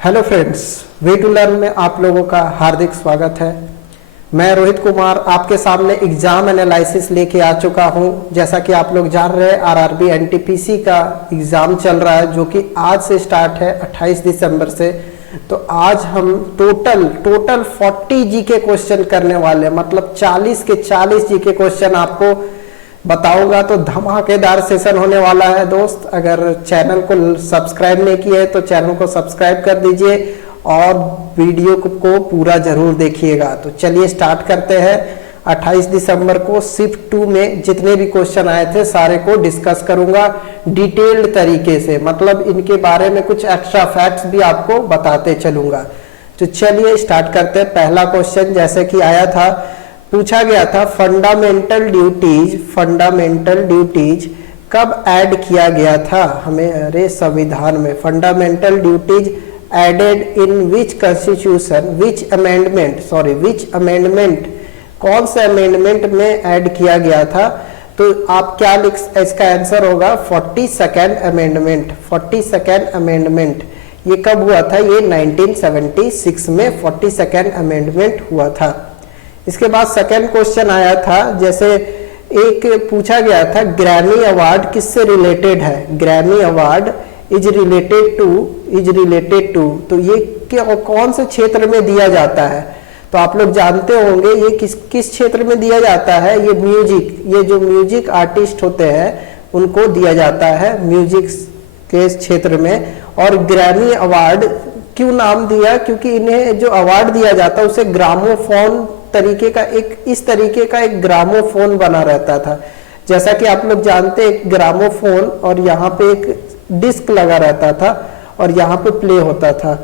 Hello friends, way to learn में आप लोगों का हार्दिक स्वागत है। मैं रोहित कुमार आपके सामने एग्जाम एनालिसिस लेके आ चुका हूं। जैसा कि आप लोग जान रहे हैं, आरआरबी एनटीपीसी का एग्जाम चल रहा है जो कि आज से स्टार्ट है 28 दिसंबर से। तो आज हम टोटल 40 जीके क्वेश्चन करने वाले हैं, मतलब 40 के 40 जीके क्वेश्चन आपको बताऊंगा। तो धमाकेदार सेशन होने वाला है दोस्त। अगर चैनल को सब्सक्राइब नहीं किया है तो चैनल को सब्सक्राइब कर दीजिए और वीडियो को पूरा जरूर देखिएगा। तो चलिए स्टार्ट करते हैं। 28 दिसंबर को शिफ्ट 2 में जितने भी क्वेश्चन आए थे सारे को डिस्कस करूंगा डिटेल्ड तरीके से, मतलब इनके बारे में कुछ एक्स्ट्रा फैक्ट्स भी आपको बताते चलूंगा। तो चलिए स्टार्ट करते हैं। पहला क्वेश्चन जैसे कि आया था, पूछा गया था फंडामेंटल ड्यूटीज कब ऐड किया गया था हमारे संविधान में। Fundamental duties added in which constitution, which amendment, कौन से अमेंडमेंट में ऐड किया गया था। तो आप क्या इसका आंसर होगा 42nd अमेंडमेंट। 42nd अमेंडमेंट ये कब हुआ था? ये 1976 में 42nd अमेंडमेंट हुआ था। इसके बाद सेकंड क्वेश्चन आया था, जैसे एक पूछा गया था ग्रैमी अवार्ड किससे रिलेटेड है। Grammy award is related to, तो ये कौन से क्षेत्र में दिया जाता है? तो आप लोग जानते होंगे ये किस क्षेत्र में दिया जाता है। ये म्यूजिक, ये जो म्यूजिक आर्टिस्ट होते हैं उनको दिया जाता है म्यूजिक के क्षेत्र में। और ग्रैमी अवार्ड क्यों नाम दिया? क्योंकि इन्हें जो अवार्ड दिया जाता है उसे ग्रामोफोन तरीके का इस तरीके का एक ग्रामोफोन बना रहता था। जैसा कि आप लोग जानते हैं, एक ग्रामोफोन और यहाँ पे एक डिस्क लगा रहता था और यहाँ पे प्ले होता था।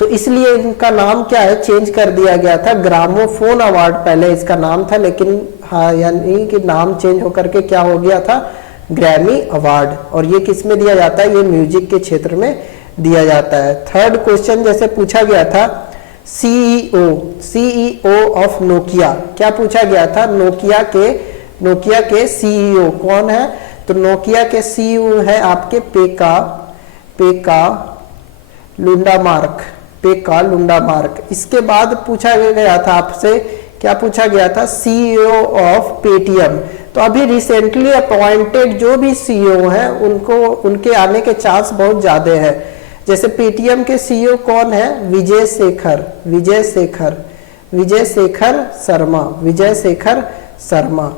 तो इसलिए इनका नाम क्या है, चेंज कर दिया गया था। ग्रामोफोन अवार्ड पहले इसका नाम था, लेकिन हाँ यानी कि नाम चेंज होकर के क्या हो गया था, ग्रैमी अवार्ड। और ये किस में दिया जाता है? ये म्यूजिक के क्षेत्र में दिया जाता है। थर्ड क्वेश्चन जैसे पूछा गया था सीईओ ऑफ नोकिया, क्या पूछा गया था? नोकिया के सीईओ कौन है? तो नोकिया के सीईओ है आपके पेका लुंडामार्क। इसके बाद पूछा गया था आपसे, क्या पूछा गया था? CEO of Paytm. तो अभी रिसेंटली अपॉइंटेड जो भी सीईओ हैं उनके आने के चांस बहुत ज्यादा है। जैसे पेटीएम के सीईओ कौन है? विजय शेखर शर्मा।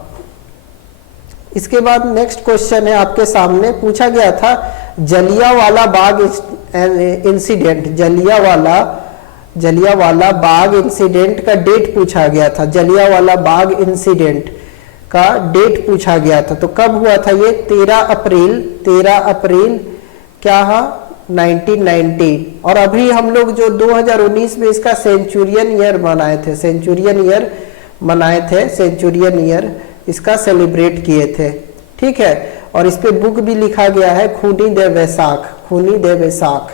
इसके बाद नेक्स्ट क्वेश्चन है आपके सामने, पूछा गया था जलियांवाला बाग इंसिडेंट, जलियांवाला बाग इंसिडेंट का डेट पूछा गया था। जलियांवाला बाग इंसिडेंट का डेट पूछा गया था, तो कब हुआ था ये? 13 अप्रैल क्या है 1919। और अभी हम लोग जो 2019 में इसका सेंचुरियन ईयर इसका सेलिब्रेट किए थे, ठीक है। और इस पे बुक भी लिखा गया है खूनी दे वैसाख,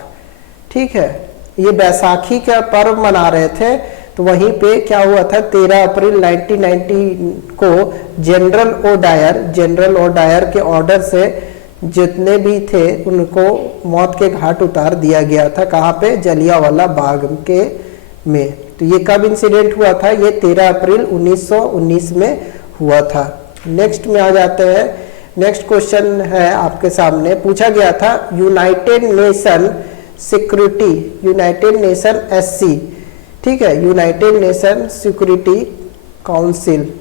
ठीक है। ये बैसाखी का पर्व मना रहे थे, तो वहीं पे क्या हुआ था 13 अप्रैल 1919 को जनरल ओडायर के ऑर्डर से जितने भी थे उनको मौत के घाट उतार दिया गया था। कहाँ पे? जलियांवाला बाग में। तो ये कब इंसिडेंट हुआ था? ये 13 अप्रैल 1919 में हुआ था। नेक्स्ट में आ जाते हैं। नेक्स्ट क्वेश्चन है आपके सामने, पूछा गया था यूनाइटेड नेशन SC, ठीक है, यूनाइटेड नेशन सिक्योरिटी काउंसिल,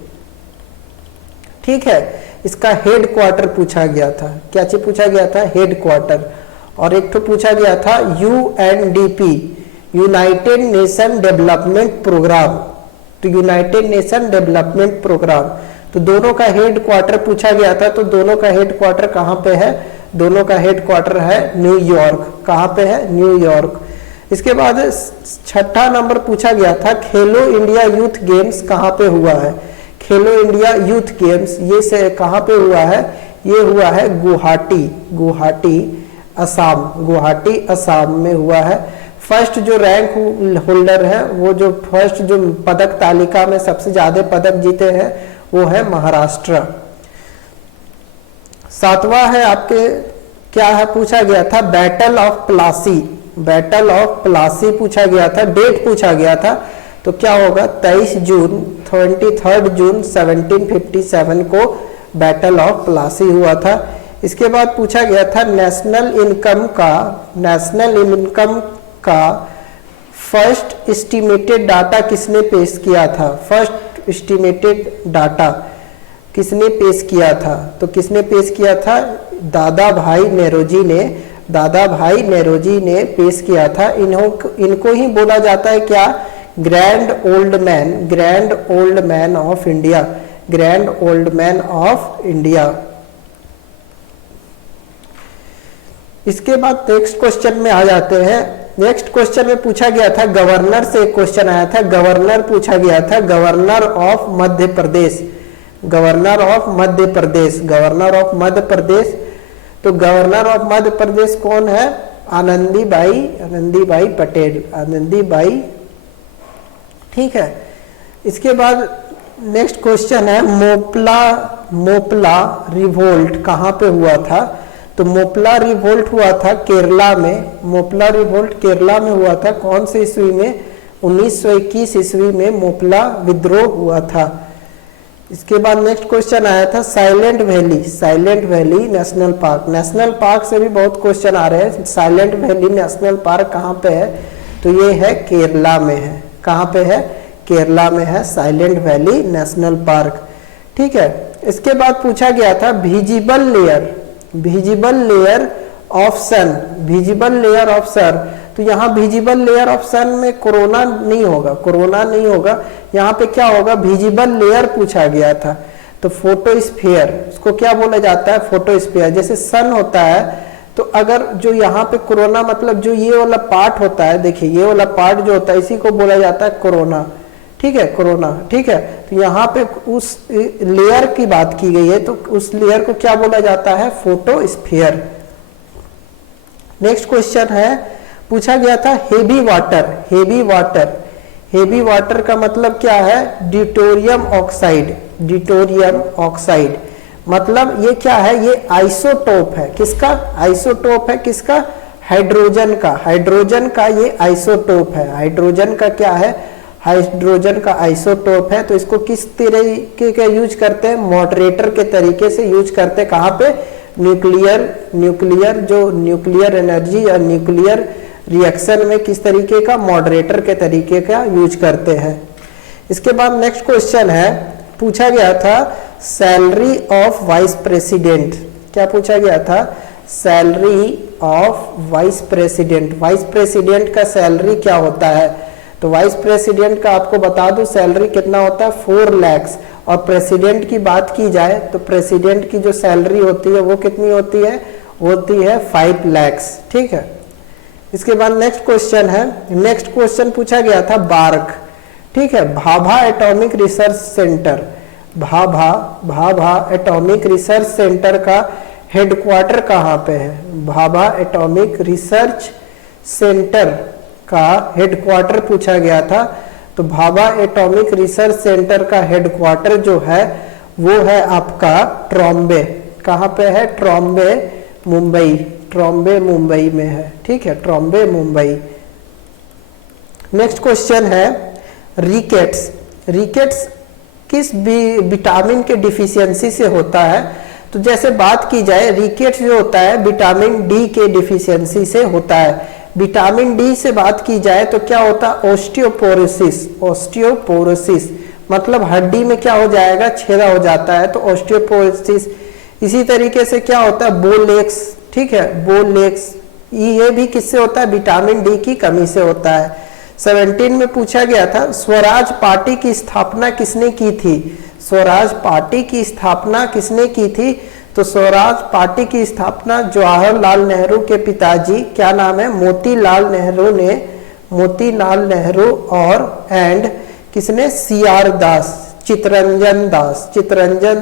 ठीक है। इसका हेड क्वार्टर पूछा गया था। क्या चीज पूछा गया था? Head quarter. और एक तो पूछा गया था UNDP, United Nation development programme. तो यूनाइटेड नेशन डेवलपमेंट प्रोग्राम, तो दोनों का हेड क्वार्टर पूछा गया था। तो दोनों का हेड क्वार्टर कहाँ पे है? दोनों का हेड क्वार्टर है न्यूयॉर्क। कहाँ पे है? न्यूयॉर्क। इसके बाद छठा नंबर पूछा गया था खेलो इंडिया यूथ गेम्स कहाँ पे हुआ है। खेलो इंडिया यूथ गेम्स ये से कहाँ पे हुआ है? ये हुआ है गुवाहाटी असम में हुआ है। फर्स्ट जो रैंक होल्डर है, वो जो फर्स्ट जो पदक तालिका में सबसे ज्यादा पदक जीते हैं वो है महाराष्ट्र। सातवां है आपके क्या है पूछा गया था battle of Plassey. Battle of Plassey पूछा गया था, डेट पूछा गया था, तो क्या होगा 23 जून 23 जून 1757 को बैटल ऑफ प्लासी हुआ था। इसके बाद पूछा गया था नेशनल इनकम का फर्स्ट एस्टिमेटेड डाटा किसने पेश किया था? फर्स्ट एस्टिमेटेड डाटा किसने पेश किया था? तो किसने पेश किया था? दादा भाई नेरोजी ने पेश किया था। इनको ही बोला जाता है क्या? Grand old man of India, grand old man of India. इसके बाद नेक्स्ट क्वेश्चन में आ जाते हैं। नेक्स्ट क्वेश्चन में पूछा गया था गवर्नर से, एक क्वेश्चन आया था, गवर्नर पूछा गया था, governor of Madhya Pradesh, governor of Madhya Pradesh, governor of Madhya Pradesh. तो गवर्नर ऑफ मध्य प्रदेश कौन है? आनंदीबाई पटेल, आनंदीबाई, ठीक है। इसके बाद नेक्स्ट क्वेश्चन है मोपला रिवोल्ट कहाँ पे हुआ था? तो मोपला रिवोल्ट हुआ था केरला में, मोपला रिवोल्ट केरला में हुआ था। कौन से ईस्वी में? 1921 ईस्वी में मोपला विद्रोह हुआ था। इसके बाद नेक्स्ट क्वेश्चन आया था silent valley national park, national park से भी बहुत क्वेश्चन आ रहे हैं। साइलेंट वैली नेशनल पार्क कहाँ पे है? तो ये है केरला में है। कहाँ पे है? केरला में है साइलेंट वैली नेशनल पार्क, ठीक है। इसके बाद पूछा गया था visible layer of sun, visible layer of sun. तो यहाँ विजिबल लेयर ऑफ सन में कोरोना नहीं होगा, यहाँ पे क्या होगा? विजिबल लेयर पूछा गया था। तो फोटोस्फीयर, उसको क्या बोला जाता है? फोटोस्फीयर। जैसे सन होता है, तो अगर जो यहाँ पे कोरोना मतलब जो ये वाला पार्ट होता है, देखिए ये वाला पार्ट जो होता है इसी को बोला जाता है कोरोना, ठीक है, कोरोना, ठीक है। तो यहाँ पे उस लेयर की बात की गई है, तो उस लेयर को क्या बोला जाता है? फोटोस्फीयर। नेक्स्ट क्वेश्चन है, पूछा गया था हेवी वाटर का मतलब क्या है? ड्यूटेरियम ऑक्साइड, मतलब ये क्या है? ये आइसोटोप है। किसका आइसोटोप है? किसका? हाइड्रोजन का ये आइसोटोप है। हाइड्रोजन का क्या है? हाइड्रोजन का आइसोटोप है। तो इसको किस तरीके का यूज करते हैं? मॉडरेटर के तरीके से यूज करते हैं। कहाँ पे? न्यूक्लियर जो न्यूक्लियर एनर्जी या न्यूक्लियर रिएक्शन में किस तरीके का? मॉडरेटर के तरीके का यूज करते हैं। इसके बाद नेक्स्ट क्वेश्चन है, पूछा गया था सैलरी ऑफ वाइस प्रेसिडेंट। क्या पूछा गया था? Salary of vice president. Vice president का सैलरी क्या होता है? तो वाइस प्रेसिडेंट का आपको बता दूं सैलरी कितना होता है? 4 लाख। और प्रेसिडेंट की बात की जाए तो प्रेसिडेंट की जो सैलरी होती है वो कितनी होती है? होती है 5 लाख, ठीक है। इसके बाद नेक्स्ट क्वेश्चन है, नेक्स्ट क्वेश्चन पूछा गया था बार्क, ठीक है। Bhabha atomic research centre, Bhabha atomic research centre का हेडक्वार्टर कहाँ पे है? भाभा एटॉमिक रिसर्च सेंटर का हेडक्वार्टर पूछा गया था। तो भाभा एटॉमिक रिसर्च सेंटर का हेडक्वार्टर जो है वो है आपका ट्रॉम्बे। कहाँ पे है? ट्रॉम्बे मुंबई में है, ठीक है, ट्रॉम्बे मुंबई। नेक्स्ट क्वेश्चन है रिकेट्स किस विटामिन के डिफिशियंसी से होता है? तो जैसे बात की जाए रिकेट्स जो होता है विटामिन डी के डिफिशियंसी से होता है। विटामिन डी से बात की जाए तो क्या होता है? ऑस्टियोपोरोसिस, मतलब हड्डी में क्या हो जाएगा? छेदा हो जाता है, तो ऑस्टियोपोरोसिस। इसी तरीके से क्या होता है? बोलेक्स, ठीक है, बोलेक्स, ये भी किससे होता है? विटामिन डी की कमी से होता है। 17 में पूछा गया था स्वराज पार्टी की स्थापना किसने की थी? स्वराज पार्टी की स्थापना किसने की थी? तो स्वराज पार्टी की स्थापना जवाहरलाल नेहरू के पिताजी, क्या नाम है? मोतीलाल नेहरू और एंड किसने? सीआर दास, चितरंजन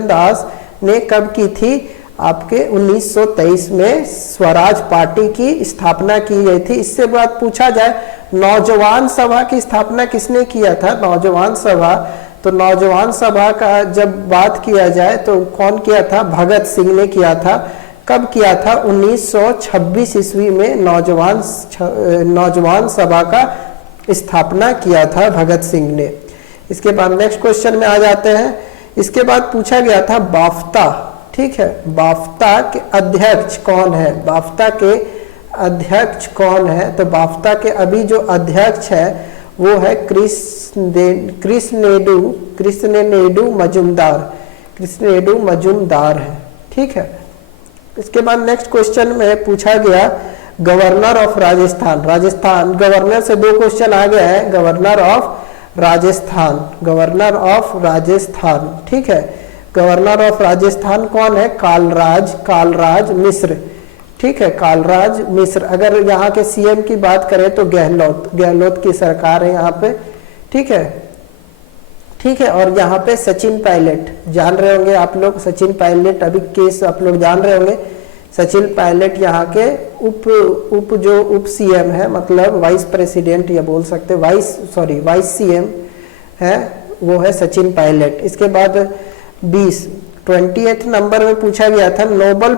दास ने कब की थी? आपके 1923 में स्वराज पार्टी की स्थापना की गई थी। इससे बात पूछा जाए नौजवान सभा की स्थापना किसने किया था? नौजवान सभा, तो नौजवान सभा का जब बात किया जाए तो कौन किया था? भगत सिंह ने किया था। कब किया था? 1926 ईस्वी में नौजवान सभा का स्थापना किया था भगत सिंह ने। इसके बाद नेक्स्ट क्वेश्चन में आ जाते हैं। इसके बाद पूछा गया था बाफ्ता, ठीक है, बाफ्ता के अध्यक्ष कौन है? बाफ्ता के अध्यक्ष कौन है? तो बाफ्ता के अभी जो अध्यक्ष है वो है कृष्णेन्दु मजूमदार है, ठीक है। इसके बाद नेक्स्ट क्वेश्चन में पूछा गया governor of Rajasthan. Rajasthan governor से दो क्वेश्चन आ गया है, गवर्नर ऑफ राजस्थान, ठीक है। गवर्नर ऑफ राजस्थान कौन है? कालराज मिश्र, ठीक है, कालराज मिश्र। अगर यहाँ के सीएम की बात करें तो गहलोत की सरकार है यहाँ पे, ठीक है, ठीक है। और यहाँ पे सचिन पायलट, जान रहे होंगे आप लोग, सचिन पायलट अभी केस आप लोग जान रहे होंगे। सचिन पायलट यहाँ के उप सीएम है, मतलब वाइस प्रेसिडेंट या बोल सकते वाइस सीएम है, वो है सचिन पायलट। इसके बाद 28 नंबर में पूछा गया था नोबेल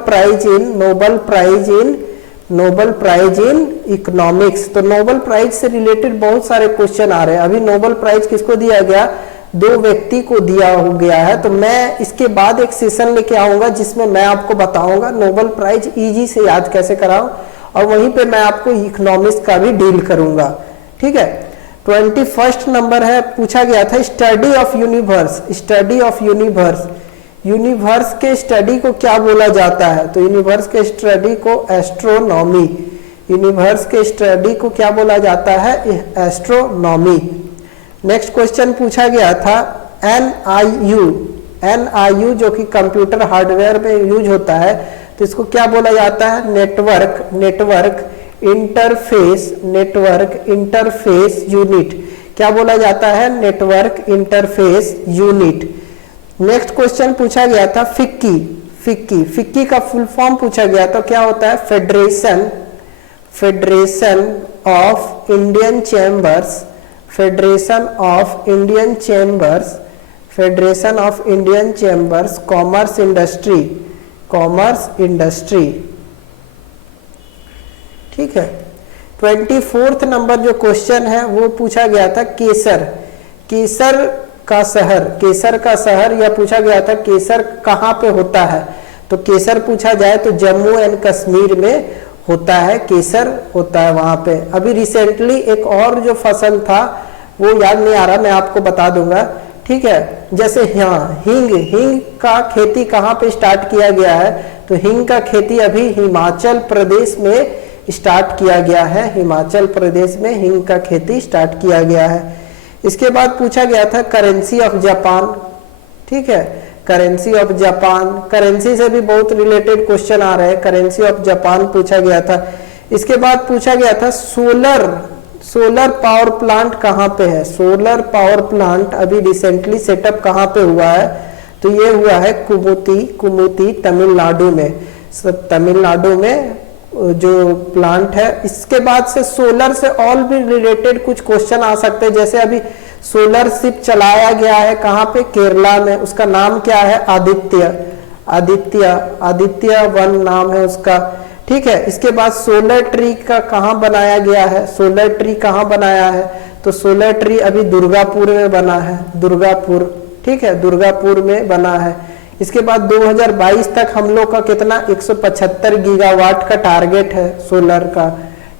प्राइज इन इकोनॉमिक्स। तो नोबेल प्राइज से रिलेटेड बहुत सारे क्वेश्चन आ रहे हैं। अभी नोबेल प्राइज किसको दिया गया? दो व्यक्ति को दिया हो गया है। तो मैं इसके बाद एक सेशन लेके आऊंगा जिसमें मैं आपको बताऊंगा नोबेल प्राइज इजी से याद कैसे कराऊं, और वहीं पे मैं आपको इकोनॉमिक्स का भी डील करूंगा, ठीक है। 21 नंबर है, पूछा गया था स्टडी ऑफ यूनिवर्स। यूनिवर्स के स्टडी को क्या बोला जाता है? तो यूनिवर्स के स्टडी को एस्ट्रोनॉमी, यूनिवर्स के स्टडी को क्या बोला जाता है? एस्ट्रोनॉमी। नेक्स्ट क्वेश्चन पूछा गया था NIU जो कि कंप्यूटर हार्डवेयर में यूज होता है, तो इसको क्या बोला जाता है? Network interface unit. क्या बोला जाता है? Network interface unit. Next question पूछा गया था फिक्की का फुल फॉर्म पूछा गया, तो क्या होता है? Federation of Indian chambers commerce industry, ठीक है। 24 नंबर जो क्वेश्चन है वो पूछा गया था केसर का शहर, या पूछा गया था केसर कहाँ पे होता है? तो केसर पूछा जाए तो जम्मू एंड कश्मीर में होता है, केसर होता है वहां पे। अभी रिसेंटली एक और जो फसल था वो याद नहीं आ रहा, मैं आपको बता दूंगा, ठीक है। जैसे यहाँ हिंग का खेती कहाँ पे स्टार्ट किया गया है? तो हिंग का खेती अभी हिमाचल प्रदेश में स्टार्ट किया गया है, हिमाचल प्रदेश में हिंग का खेती स्टार्ट किया गया है। इसके बाद पूछा गया था करेंसी ऑफ जापान, ठीक है, करेंसी ऑफ जापान। करेंसी से भी बहुत रिलेटेड क्वेश्चन आ रहे हैं, करेंसी ऑफ जापान पूछा गया था। इसके बाद पूछा गया था सोलर पावर प्लांट कहाँ पे है? सोलर पावर प्लांट अभी रिसेंटली सेटअप कहाँ पे हुआ है? तो ये हुआ है कुमुती तमिलनाडु में, तमिलनाडु में जो प्लांट है। इसके बाद से सोलर से और भी रिलेटेड कुछ क्वेश्चन आ सकते हैं, जैसे अभी सोलर शिप चलाया गया है कहाँ पे? केरला में। उसका नाम क्या है? आदित्य 1 नाम है उसका, ठीक है। इसके बाद सोलर ट्री का कहाँ बनाया गया है? सोलर ट्री कहाँ बनाया है? तो सोलर ट्री अभी दुर्गापुर में बना है, ठीक है, दुर्गापुर में बना है। इसके बाद 2022 तक हम लोग का कितना 175 गीगावाट का टारगेट है सोलर का,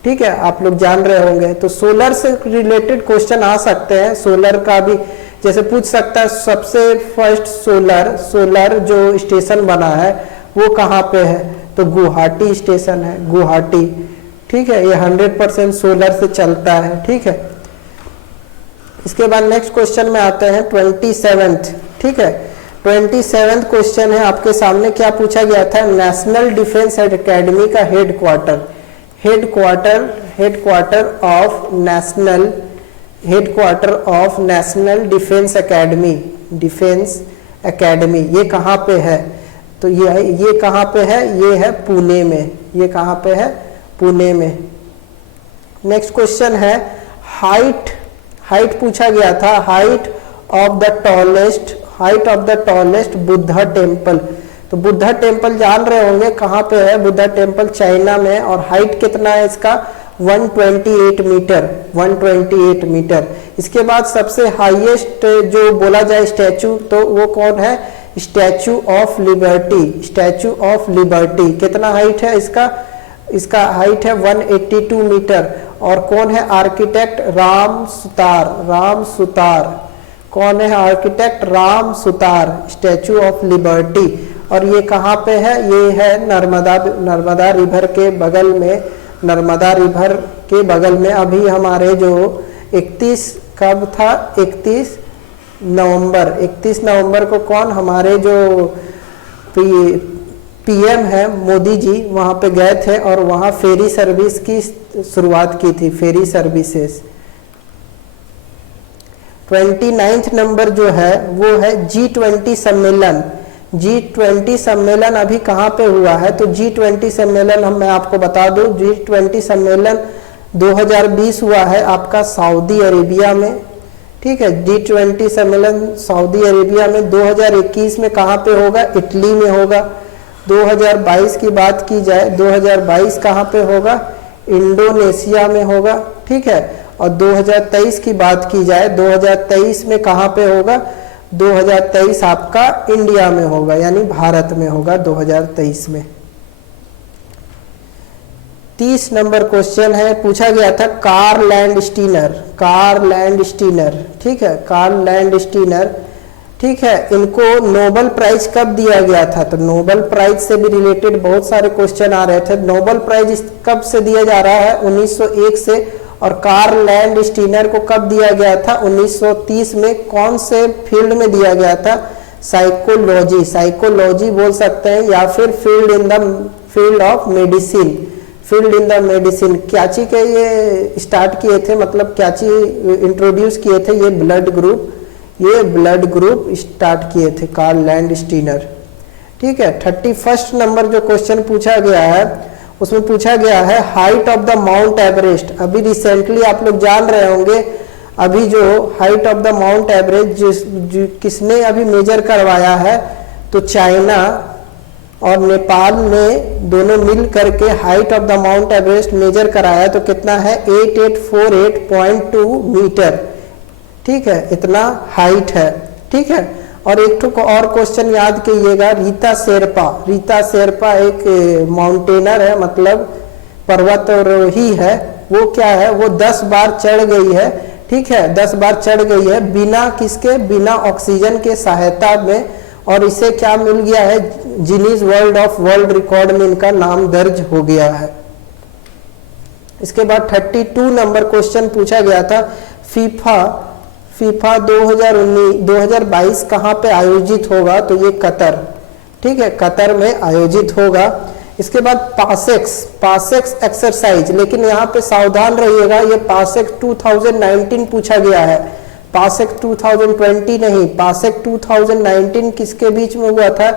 ठीक है, आप लोग जान रहे होंगे। तो सोलर से रिलेटेड क्वेश्चन आ सकते हैं, सोलर का भी जैसे पूछ सकता है सबसे फर्स्ट सोलर जो स्टेशन बना है वो कहाँ पे है? तो गुवाहाटी स्टेशन है, गुवाहाटी, ठीक है, ये 100% सोलर से चलता है, ठीक है। इसके बाद नेक्स्ट क्वेश्चन में आते हैं 27th, ठीक है। 27th क्वेश्चन है आपके सामने, क्या पूछा गया था? नेशनल डिफेंस एकेडमी का headquarter of national defence academy ये कहाँ पे है? तो ये कहाँ पे है? ये है पुणे में, ये कहाँ पे है? पुणे में। नेक्स्ट क्वेश्चन है हाइट पूछा गया था, height of the tallest Buddha temple. तो बुद्धा टेम्पल जान रहे होंगे कहाँ पे है, बुद्धा टेम्पल चाइना में, और हाइट कितना है इसका 128 मीटर, 128 मीटर। इसके बाद सबसे हाईएस्ट जो बोला जाए स्टैचू तो वो कौन है, statue of liberty, statue of liberty. कितना हाइट है इसका, इसका हाइट है 182 मीटर। और कौन है आर्किटेक्ट, राम सुतार, राम सुतार। कौन है architect, Ram Sutar, statue of liberty. और ये कहाँ पे है, ये है नर्मदा रिवर के बगल में, नर्मदा रिवर के बगल में। अभी हमारे जो 31 कब था, 31 नवंबर को कौन, हमारे जो पीएम है मोदी जी वहाँ पे गए थे और वहाँ फेरी सर्विस की शुरुआत की थी, फेरी सर्विसेज। 29 नंबर जो है वो है G20 सम्मेलन। G20 सम्मेलन अभी कहाँ पे हुआ है, तो G20 सम्मेलन मैं आपको बता दूं, G20 सम्मेलन 2020 हुआ है आपका सऊदी अरेबिया में, ठीक है। G20 सम्मेलन सऊदी अरेबिया में 2021 में कहाँ पे होगा, इटली में होगा। 2022 की बात की जाए, 2022 कहाँ पे होगा, इंडोनेशिया में होगा, ठीक है। और 2023 की बात की जाए, 2023 में कहाँ पे होगा, 2023 आपका इंडिया में होगा, यानी भारत में होगा 2023 में। 30 नंबर क्वेश्चन है, पूछा गया था कार्ल लैंडस्टीनर, कार्ल लैंडस्टीनर, ठीक है, कार्ल लैंडस्टीनर, ठीक है। इनको नोबेल प्राइज कब दिया गया था, तो नोबेल प्राइज से भी रिलेटेड बहुत सारे क्वेश्चन आ रहे थे। नोबेल प्राइज कब से दिया जा रहा है, 1901 से। और कार्ल लैंडस्टीनर को कब दिया गया था, 1930 में। कौन से फील्ड में दिया गया था, साइकोलॉजी, साइकोलॉजी बोल सकते हैं, या फिर field in the field of medicine, field in the medicine. क्याची के ये स्टार्ट किए थे, मतलब क्याची इंट्रोड्यूस किए थे, ये ब्लड ग्रुप, ये ब्लड ग्रुप स्टार्ट किए थे कार्ल लैंडस्टीनर, ठीक है। 31 नंबर जो क्वेश्चन पूछा गया है उसमें पूछा गया है height of the Mount Everest. अभी रिसेंटली आप लोग जान रहे होंगे, अभी जो height of the Mount Everest किसने अभी मेजर करवाया है, तो चाइना और नेपाल ने दोनों मिल करके height of the Mount Everest measure कराया। तो कितना है, 8848.2 मीटर, ठीक है, इतना हाइट है, ठीक है। और एक ठो और क्वेश्चन याद कीजिएगा, रीता शेरपा, रीता शेरपा एक माउंटेनर है, मतलब पर्वतारोही है। वो क्या है, वो 10 बार चढ़ गई है, ठीक है, 10 बार चढ़ गई है बिना किसके, बिना ऑक्सीजन के सहायता में। और इसे क्या मिल गया है, गिनीज वर्ल्ड रिकॉर्ड में इनका नाम दर्ज हो गया है। इसके बाद 32 नंबर क्वेश्चन पूछा गया था, फीफा 2022 कहाँ पे आयोजित होगा, तो ये कतर, ठीक है, कतर में आयोजित होगा। इसके बाद पासेक्स एक्सरसाइज, लेकिन यहाँ पे सावधान रहिएगा, ये पासेक्स 2019 पूछा गया है, पासेक्स 2020 नहीं, पासेक्स 2019 किसके बीच में हुआ था,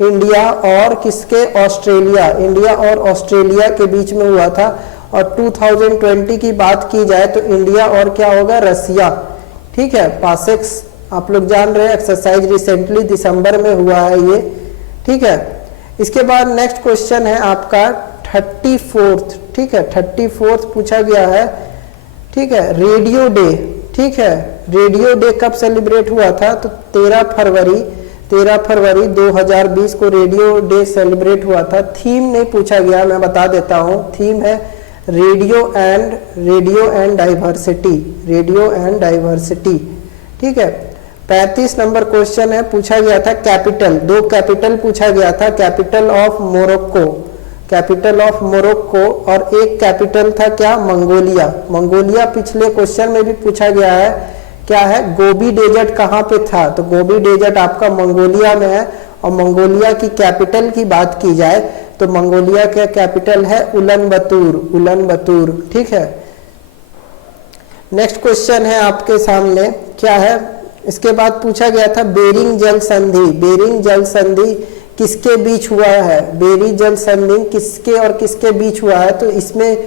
इंडिया और किसके, ऑस्ट्रेलिया, इंडिया और ऑस्ट्रेलिया के बीच में हुआ था। और 2020 की बात की जाए तो इंडिया और क्या होगा, रसिया, ठीक है। पासेक्स आप लोग जान रहे हैं, एक्सरसाइज रिसेंटली दिसंबर में हुआ है ये, ठीक है। इसके बाद नेक्स्ट क्वेश्चन है आपका 34th, ठीक है, 34th पूछा गया है, ठीक है, रेडियो डे, ठीक है। रेडियो डे कब सेलिब्रेट हुआ था, तो 13 फरवरी 2020 को रेडियो डे सेलिब्रेट हुआ था। थीम नहीं पूछा गया, मैं बता देता हूँ, थीम है radio and diversity, radio and diversity, ठीक है। 35 नंबर क्वेश्चन है, पूछा गया था कैपिटल, 2 कैपिटल पूछा गया था, capital of Morocco, capital of Morocco, और एक कैपिटल था क्या, मंगोलिया, मंगोलिया। पिछले क्वेश्चन में भी पूछा गया है, क्या है, गोबी डेजर्ट कहाँ पे था, तो गोबी डेजर्ट आपका मंगोलिया में है। और मंगोलिया की कैपिटल की बात की जाए तो मंगोलिया का कैपिटल है उलन बतूर, ठीक है। नेक्स्ट क्वेश्चन है आपके सामने, क्या है, इसके बाद पूछा गया था बेरिंग जल संधि, बेरिंग जल संधि किसके बीच हुआ है, बेरिंग जल संधि किसके और किसके बीच हुआ है, तो इसमें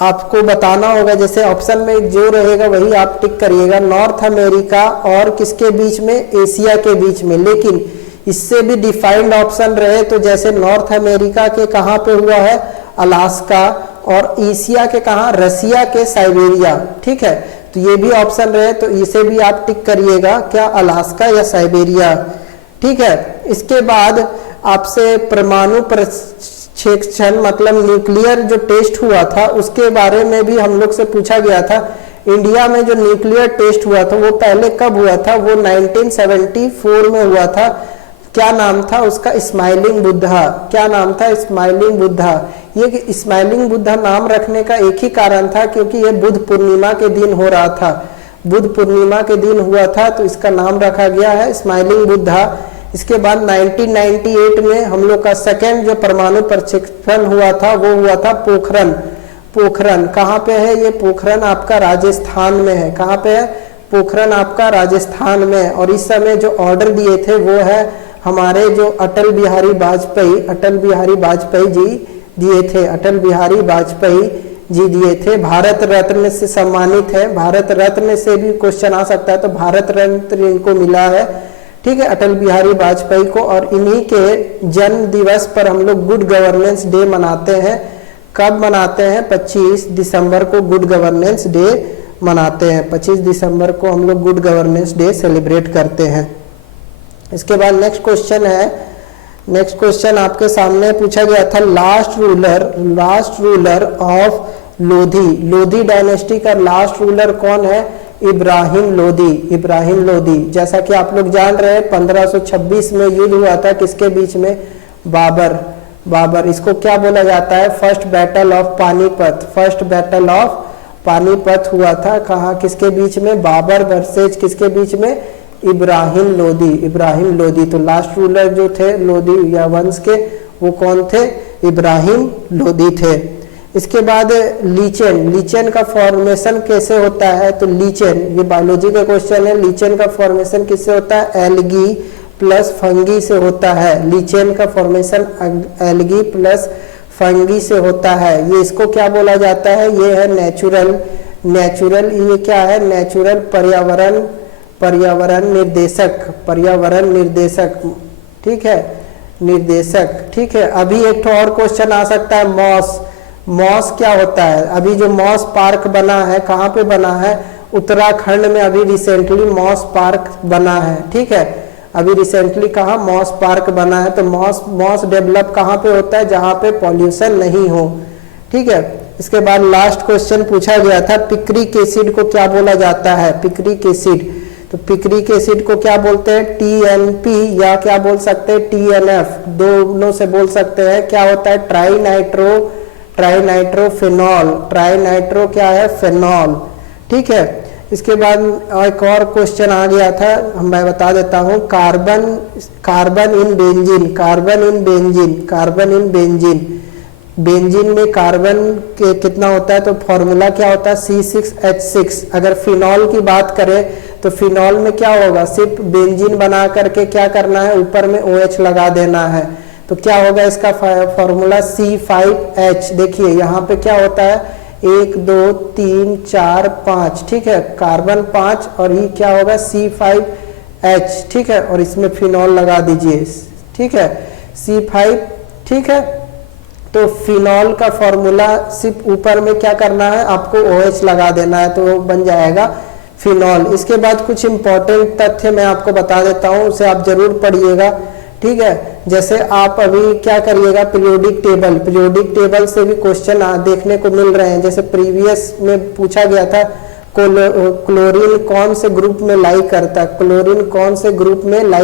आपको बताना होगा, जैसे ऑप्शन में जो रहेगा वही आप टिक करिएगा, नॉर्थ अमेरिका और किसके बीच में, एशिया के बीच में। लेकिन इससे भी डिफाइंड ऑप्शन रहे तो जैसे नॉर्थ अमेरिका के कहाँ पे हुआ है, अलास्का, और एशिया के कहाँ, रसिया के साइबेरिया। ठीक है, तो ये भी ऑप्शन रहे तो इसे भी आप टिक करिएगा, क्या अलास्का या साइबेरिया। ठीक है, इसके बाद आपसे परमाणु प्रक्षेपण मतलब न्यूक्लियर जो टेस्ट हुआ था उसके बारे में भी हम लोग से पूछा गया था। इंडिया में जो न्यूक्लियर टेस्ट हुआ था वो पहले कब हुआ था, वो 1974 में हुआ था। क्या नाम था उसका, स्माइलिंग बुद्धा। क्या नाम था, स्माइलिंग बुद्धा। ये स्माइलिंग बुद्धा नाम रखने का एक ही कारण था क्योंकि ये बुद्ध पूर्णिमा के दिन हो रहा था, बुद्ध पूर्णिमा के दिन हुआ था तो इसका नाम रखा गया है स्माइलिंग बुद्धा। इसके बाद 1998 में हम लोग का सेकेंड जो परमाणु प्रक्षेपण हुआ था वो हुआ था पोखरण। पोखरण कहाँ पे है, ये पोखरण आपका राजस्थान में है। कहाँ पे है, पोखरण आपका राजस्थान में है। और इस समय जो ऑर्डर दिए थे वो है हमारे जो अटल बिहारी वाजपेयी जी दिए थे, अटल बिहारी वाजपेयी जी दिए थे। भारत रत्न से सम्मानित है, भारत रत्न से भी क्वेश्चन आ सकता है तो भारत रत्न इनको मिला है। ठीक है, अटल बिहारी वाजपेयी को। और इन्हीं के जन्म दिवस पर हम लोग गुड गवर्नेंस डे मनाते हैं। कब मनाते हैं, 25 दिसंबर को गुड गवर्नेंस डे मनाते हैं। 25 दिसंबर को हम लोग गुड गवर्नेंस डे सेलिब्रेट करते हैं। इसके बाद नेक्स्ट क्वेश्चन है, नेक्स्ट क्वेश्चन आपके सामने पूछा गया था, last ruler of Lodhi. Lodhi dynasty का लास्ट रूलर कौन है, इब्राहिम लोधी। जैसा कि आप लोग जान रहे हैं 1526 में युद्ध हुआ था किसके बीच में, बाबर। इसको क्या बोला जाता है, फर्स्ट बैटल ऑफ पानीपत हुआ था। कहाँ, किसके बीच में, बाबर वर्सेज किसके बीच में, इब्राहिम लोधी। तो लास्ट रूलर जो थे लोधी या वंश के वो कौन थे, इब्राहिम लोधी थे। इसके बाद लीचेन का फॉर्मेशन कैसे होता है, तो लीचेन, ये बायोलॉजी का क्वेश्चन है, लीचेन का फॉर्मेशन किससे होता है, एल्गी प्लस फंगी से होता है। लीचेन का फॉर्मेशन एल्गी प्लस फंगी से होता है। ये इसको क्या बोला जाता है, ये है नेचुरल, ये क्या है, नेचुरल पर्यावरण निर्देशक। ठीक है, निर्देशक। ठीक है, अभी एक और क्वेश्चन आ सकता है, मॉस क्या होता है। अभी जो मॉस पार्क बना है कहाँ पे बना है, उत्तराखंड में अभी रिसेंटली मॉस पार्क बना है। ठीक है, अभी रिसेंटली कहाँ मॉस पार्क बना है। तो मॉस डेवलप कहाँ पे होता है, जहाँ पे पॉल्यूशन नहीं हो। ठीक है, इसके बाद लास्ट क्वेश्चन पूछा गया था, पिक्रिक एसिड को क्या बोला जाता है, पिक्रिक एसिड। तो पिक्रिक एसिड को क्या बोलते हैं, TNP या क्या बोल सकते हैं, TNF, दोनों से बोल सकते हैं। क्या होता है, ट्राइनाइट्रो क्या है, फेनॉल। ठीक है, इसके बाद एक और क्वेश्चन आ गया था, मैं बता देता हूँ, कार्बन इन बेंजीन। बेंजीन में कार्बन के कितना होता है, तो फॉर्मूला क्या होता है, C6H6। अगर फिनॉल की बात करें तो फिनॉल में क्या होगा, सिर्फ बेंजीन बना करके क्या करना है, ऊपर में OH लगा देना है। तो क्या होगा इसका फॉर्मूला, C5H। देखिए यहाँ पे क्या होता है, 1 2 3 4 5। ठीक है, कार्बन 5 और ये क्या होगा, C5H। ठीक है, और इसमें फिनॉल लगा दीजिए। ठीक है, C5। ठीक है, तो फिनॉल का फॉर्मूला सिर्फ ऊपर में क्या करना है, आपको OH लगा देना है तो बन जाएगा फिनॉल। इसके बाद कुछ इंपॉर्टेंट तथ्य मैं आपको बता देता हूँ, उसे आप जरूर पढ़िएगा। ठीक है, जैसे आप अभी क्या करिएगा, पीरियोडिक टेबल से भी क्वेश्चन देखने को मिल रहे हैं। जैसे प्रीवियस में पूछा गया था, क्लोरीन कौन से ग्रुप में लाई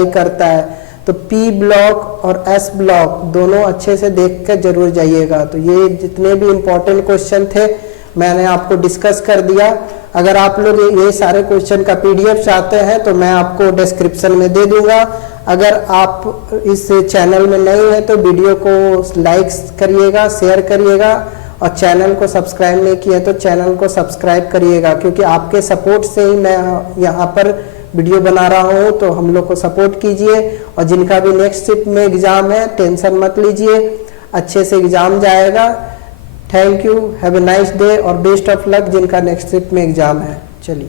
करता है, तो P ब्लॉक और S ब्लॉक दोनों अच्छे से देख कर जरूर जाइएगा। तो ये जितने भी इंपॉर्टेंट क्वेश्चन थे मैंने आपको डिस्कस कर दिया। अगर आप लोग ये सारे क्वेश्चन का PDF चाहते हैं तो मैं आपको डिस्क्रिप्शन में दे दूंगा। अगर आप इस चैनल में नए हैं तो वीडियो को लाइक करिएगा, शेयर करिएगा, और चैनल को सब्सक्राइब नहीं किया तो चैनल को सब्सक्राइब करिएगा, क्योंकि आपके सपोर्ट से ही मैं यहाँ पर वीडियो बना रहा हूँ। तो हम लोग को सपोर्ट कीजिए, और जिनका भी नेक्स्ट शिफ्ट में एग्जाम है टेंशन मत लीजिए, अच्छे से एग्जाम जाएगा। Thank you, have a nice day और बेस्ट ऑफ लक जिनका नेक्स्ट शिफ्ट में एग्जाम है। चलिए।